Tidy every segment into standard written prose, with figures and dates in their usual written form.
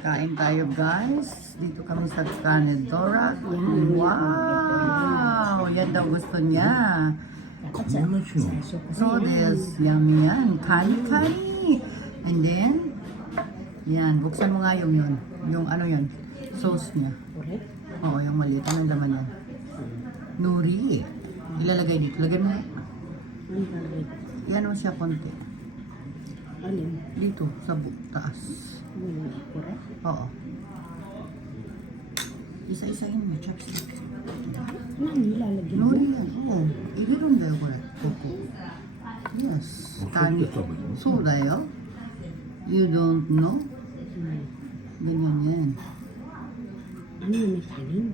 Kain tayo guys. Dito kami sa Canedora. Wow! Yan daw gusto niya. So this, yummy yan. Kani-kani. And then, yan. Buksan mo nga yung yun. Yung ano yan. Sauce niya. Oo, yung maliit. Anong laman yan? Nuri. Ilalagay dito. Lagay mo. Yan mo siya konti. Alin? Dito, sa taas. Oo. Isa-isahin mo, chopstick. Ano nilalagyan mo? Nori yan, oo. Ibiron dayo ko rin. Koko. Yes. Kani. So dayo? You don't know? Ganyan yan. Ano yung may kanin?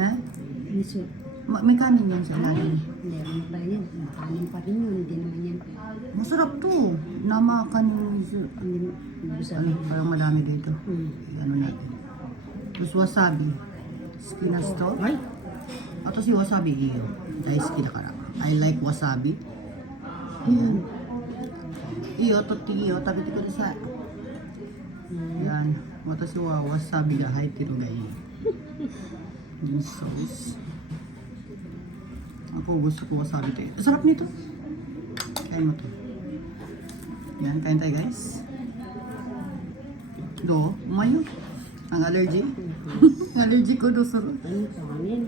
Ha? Miso. May kanin yan sa ilalim. Meron pa yan. Kanin pa rin yun. Hindi naman yan. Masarap to. Namakan yung Hindi bisa. ano, parang madami dito. Hmm. Ano natin. Tapos wasabi. Skinas to. Ay! Ato si wasabi iyo. Dahil kinakara. I like wasabi. Ayan. Iyo, toti iyo. Tabi ko na sa... Yan. Ato si wasabi ga. Hay tiro ga iyo. Yung sauce. Ako gusto ko wasabi to. Sarap nito. Kain mo to. Yan, kain tayo guys. Do, umayo. Ang allergy. Ang allergy ko do sarap. Ano kanin?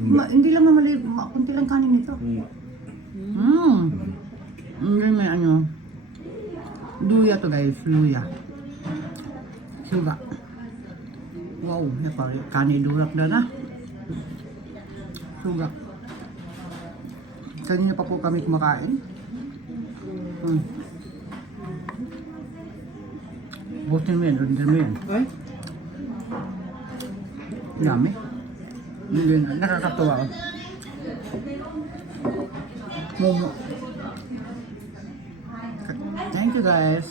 Hindi lang mamali, kunti lang kanin nito. Hindi may ano. Luya to guys, luya. Suga. Wow, kanin durak na na. Suga. Kanina pa po kami kumakain. Butin mo yan, rundin mo yan. Ay! Dami. Nakakatawa ko. Momo. Thank you guys.